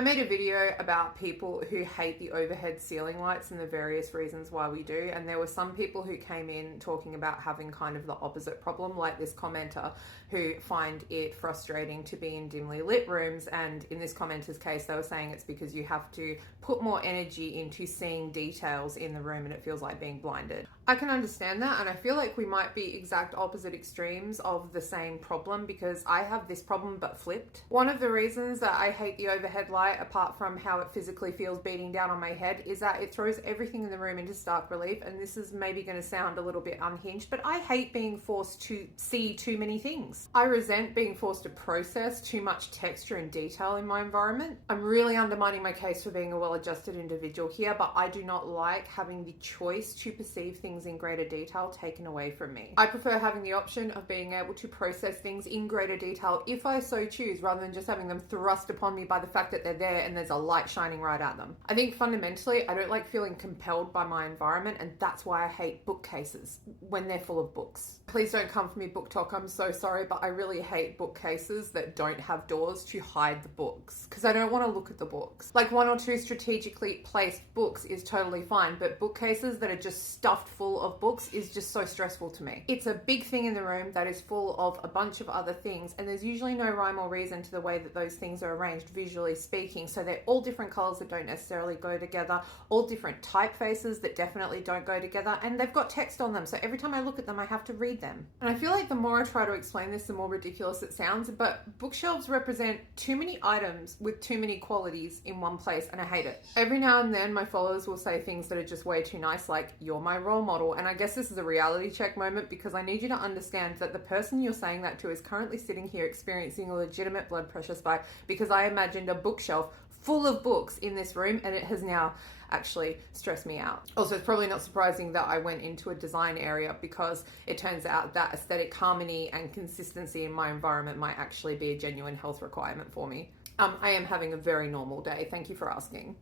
I made a video about people who hate the overhead ceiling lights and the various reasons why we do, and there were some people who came in talking about having kind of the opposite problem, like this commenter who find it frustrating to be in dimly lit rooms, and in this commenter's case they were saying it's because you have to put more energy into seeing details in the room and it feels like being blinded. I can understand that, and I feel like we might be exact opposite extremes of the same problem because I have this problem but flipped. One of the reasons that I hate the overhead light, apart from how it physically feels beating down on my head, is that it throws everything in the room into stark relief, and this is maybe going to sound a little bit unhinged, but I hate being forced to see too many things. I resent being forced to process too much texture and detail in my environment. I'm really undermining my case for being a well-adjusted individual here, but I do not like having the choice to perceive things in greater detail taken away from me. I prefer having the option of being able to process things in greater detail if I so choose, rather than just having them thrust upon me by the fact that they're there and there's a light shining right at them. I think fundamentally I don't like feeling compelled by my environment, and that's why I hate bookcases when they're full of books. Please don't come for me, book talk, I'm so sorry, but I really hate bookcases that don't have doors to hide the books because I don't want to look at the books. Like 1 or 2 strategically placed books is totally fine, but bookcases that are just stuffed full of books is just so stressful to me. It's a big thing in the room that is full of a bunch of other things, and there's usually no rhyme or reason to the way that those things are arranged visually speaking. So they're all different colors that don't necessarily go together, all different typefaces that definitely don't go together, and they've got text on them, so every time I look at them I have to read them. And I feel like the more I try to explain this, the more ridiculous it sounds, but bookshelves represent too many items with too many qualities in one place, and I hate it. Every now and then my followers will say things that are just way too nice, like, "You're my role model," and I guess this is a reality check moment because I need you to understand that the person you're saying that to is currently sitting here experiencing a legitimate blood pressure spike because I imagined a bookshelf full of books in this room, and it has now actually stressed me out. Also, it's probably not surprising that I went into a design area because it turns out that aesthetic harmony and consistency in my environment might actually be a genuine health requirement for me. I am having a very normal day. Thank you for asking.